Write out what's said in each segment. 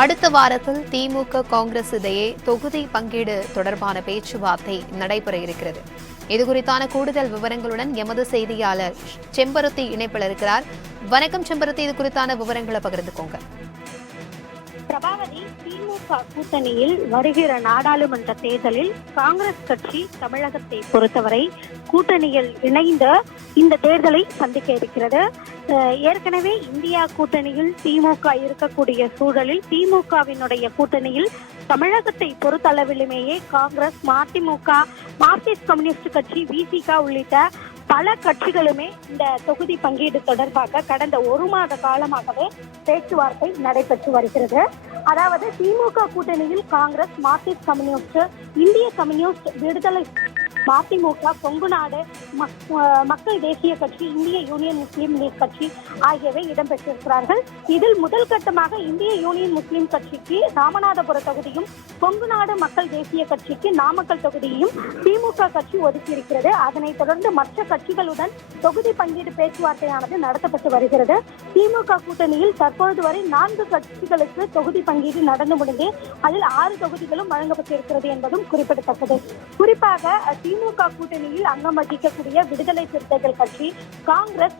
அடுத்த வாரத்தில் திமுக காங்கிரஸ் இடையே தொகுதி பங்கீடு தொடர்பான பேச்சுவார்த்தை நடைபெற இருக்கிறது. இதுகுறித்தான கூடுதல் விவரங்களுடன் எமது செய்தியாளர் செம்பருத்தி இணைப்பில் இருக்கிறார். வணக்கம் செம்பருத்தி, இது குறித்தான விவரங்களை பகிர்ந்துக்கோங்க. பிரபாவதி, திமுக கூட்டணியில் வருகிற நாடாளுமன்ற தேர்தலில் காங்கிரஸ் கட்சி தமிழகத்தை பொறுத்தவரை கூட்டணியில் இணைந்து இந்த தேர்தலை சந்திக்க இருக்கிறது. ஏற்கனவே இந்தியா கூட்டணியில் திமுக இருக்கக்கூடிய சூழலில் திமுகவினுடைய கூட்டணியில் தமிழகத்தை பொறுத்தளவிலுமேயே காங்கிரஸ், மதிமுக, மார்க்சிஸ்ட் கம்யூனிஸ்ட் கட்சி, விசிக உள்ளிட்ட பல கட்சிகளுமே இந்த தொகுதி பங்கீடு தொடர்பாக கடந்த ஒரு மாத காலமாகவே பேச்சுவார்த்தை நடைபெற்று வருகிறது. அதாவது திமுக கூட்டணியில் காங்கிரஸ், மார்க்சிஸ்ட் கம்யூனிஸ்ட், இந்திய கம்யூனிஸ்ட் விடுதலை, மதிமுக, கொங்குநாடு மக்கள் தேசிய கட்சி, இந்திய யூனியன் முஸ்லீம் லீக் கட்சி ஆகியவை இடம்பெற்றிருக்கிறார்கள். இதில் முதல் கட்டமாக இந்திய யூனியன் முஸ்லீம் கட்சிக்கு ராமநாதபுர தொகுதியும், கொங்குநாடு மக்கள் தேசிய கட்சிக்கு நாமக்கல் தொகுதியையும் திமுக கட்சி ஒதுக்கியிருக்கிறது. அதனைத் தொடர்ந்து மற்ற கட்சிகளுடன் தொகுதி பங்கீடு பேச்சுவார்த்தையானது நடத்தப்பட்டு வருகிறது. திமுக கூட்டணியில் தற்பொழுது வரை 4 கட்சிகளுக்கு தொகுதி பங்கீடு நடந்து முடிந்து அதில் 6 தொகுதிகளும் வழங்கப்பட்டிருக்கிறது என்பதும் குறிப்பிடத்தக்கது. குறிப்பாக திமுக கூட்டணியில் அங்கம் வகிக்கக்கூடிய விடுதலை சிறுத்தைகள் கட்சி, காங்கிரஸ்,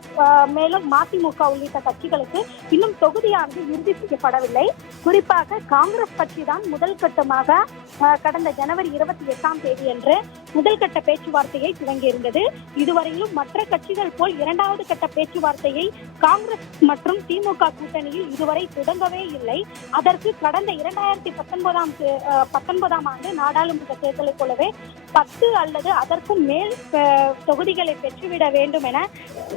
மேலும் மதிமுக உள்ளிட்ட கட்சிகளுக்கு இன்னும் தொகுதியானது இறுதி செய்யப்படவில்லை. குறிப்பாக காங்கிரஸ் கட்சி தான் முதல் கட்டமாக கடந்த ஜனவரி 28ஆம் தேதி அன்று முதல் கட்ட பேச்சுவார்த்தையை துவங்கியிருந்தது. இதுவரையிலும் மற்ற கட்சிகள் போல் 2வது கட்ட பேச்சுவார்த்தையை காங்கிரஸ் மற்றும் திமுக கூட்டணியில் இதுவரை தொடங்கவே இல்லை. அதற்கு கடந்த 2019ஆம் ஆண்டு நாடாளுமன்ற தேர்தலை போலவே 10 அல்லது அதற்கும் மேல் தொகுதிகளை பெற்றுவிட வேண்டும் என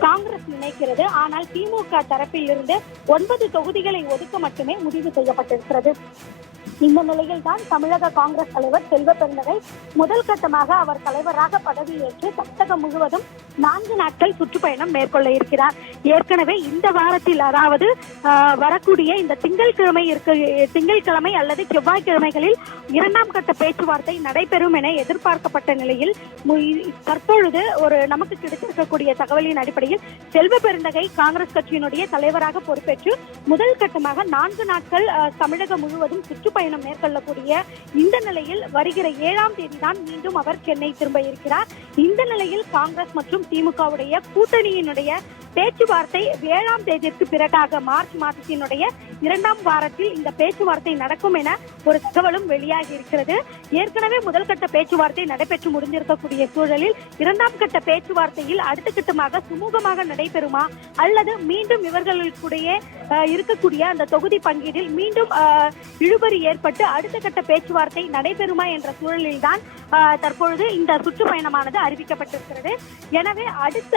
காங்கிரஸ் நினைக்கிறது. ஆனால் திமுக தரப்பில் இருந்து 9 தொகுதிகளை ஒதுக்க மட்டுமே முடிவு செய்யப்பட்டிருக்கிறது. இந்த நிலையில் தான் தமிழக காங்கிரஸ் தலைவர் செல்வ பெருந்தகை முதல் கட்டமாக அவர் தலைவராக பதவியேற்று தமிழகம் முழுவதும் 4 நாட்கள் சுற்றுப்பயணம் மேற்கொள்ள இருக்கிறார். ஏற்கனவே இந்த வாரத்தில், அதாவது வரக்கூடிய இந்த திங்கட்கிழமை அல்லது செவ்வாய்க்கிழமைகளில் 2ஆம் கட்ட பேச்சுவார்த்தை நடைபெறும் என எதிர்பார்க்கப்பட்ட நிலையில் தற்பொழுது நமக்கு கிடைத்திருக்கக்கூடிய தகவலின் அடிப்படையில் செல்வ பெருந்தகை காங்கிரஸ் கட்சியினுடைய தலைவராக பொறுப்பேற்று முதல் கட்டமாக 4 நாட்கள் தமிழகம் முழுவதும் சுற்றுப்பயணம் மேற்கொள்ளக்கூடிய இந்த நிலையில் வருகிற 7ஆம் தேதி தான் மீண்டும் அவர் சென்னை திரும்ப இருக்கிறார். இந்த நிலையில் காங்கிரஸ் மற்றும் திமுகவுடைய கூட்டணியினுடைய பேச்சுவார்த்தை 7ஆம் தேதிக்கு பிறகாக மார்ச் மாதத்தினுடைய 2ஆம் வாரத்தில் இந்த பேச்சுவார்த்தை நடக்கும் என ஒரு தகவலும் வெளியாகி இருக்கிறது. ஏற்கனவே முதல் கட்ட பேச்சுவார்த்தை நடைபெற்று முடிந்திருக்கக்கூடிய சூழலில் 2ஆம் கட்ட பேச்சுவார்த்தையில் அடுத்த கட்டமாக சுமூகமாக நடைபெறுமா அல்லது மீண்டும் இவர்களுடைய இருக்கக்கூடிய அந்த தொகுதி பங்கீடில் மீண்டும் இழுபறி ஏற்பட்டு அடுத்த கட்ட பேச்சுவார்த்தை நடைபெறுமா என்ற சூழலில் தான் தற்பொழுது இந்த சுற்றுப்பயணமானது அறிவிக்கப்பட்டிருக்கிறது. எனவே அடுத்த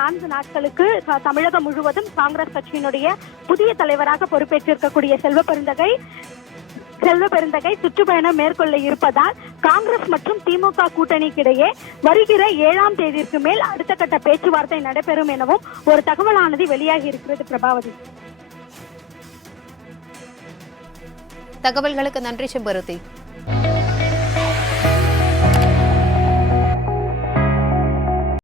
4 நாட்களுக்கு தமிழகம் முழுவதும் காங்கிரஸ் கட்சியினுடைய புதிய தலைவராக பொறுப்பேற்றிருக்கக்கூடிய செல்வ பெருந்தகை சுற்றுப்பயணம் மேற்கொள்ள இருப்பதால் காங்கிரஸ் மற்றும் திமுக கூட்டணிக்கிடையே வருகிற 7ஆம் தேதிக்கு மேல் அடுத்த கட்ட பேச்சுவார்த்தை நடைபெறும் எனவும் ஒரு தகவலானது வெளியாகி இருக்கிறது. பிரபாவதி, தகவல்களுக்கு நன்றி செம்பருத்தி.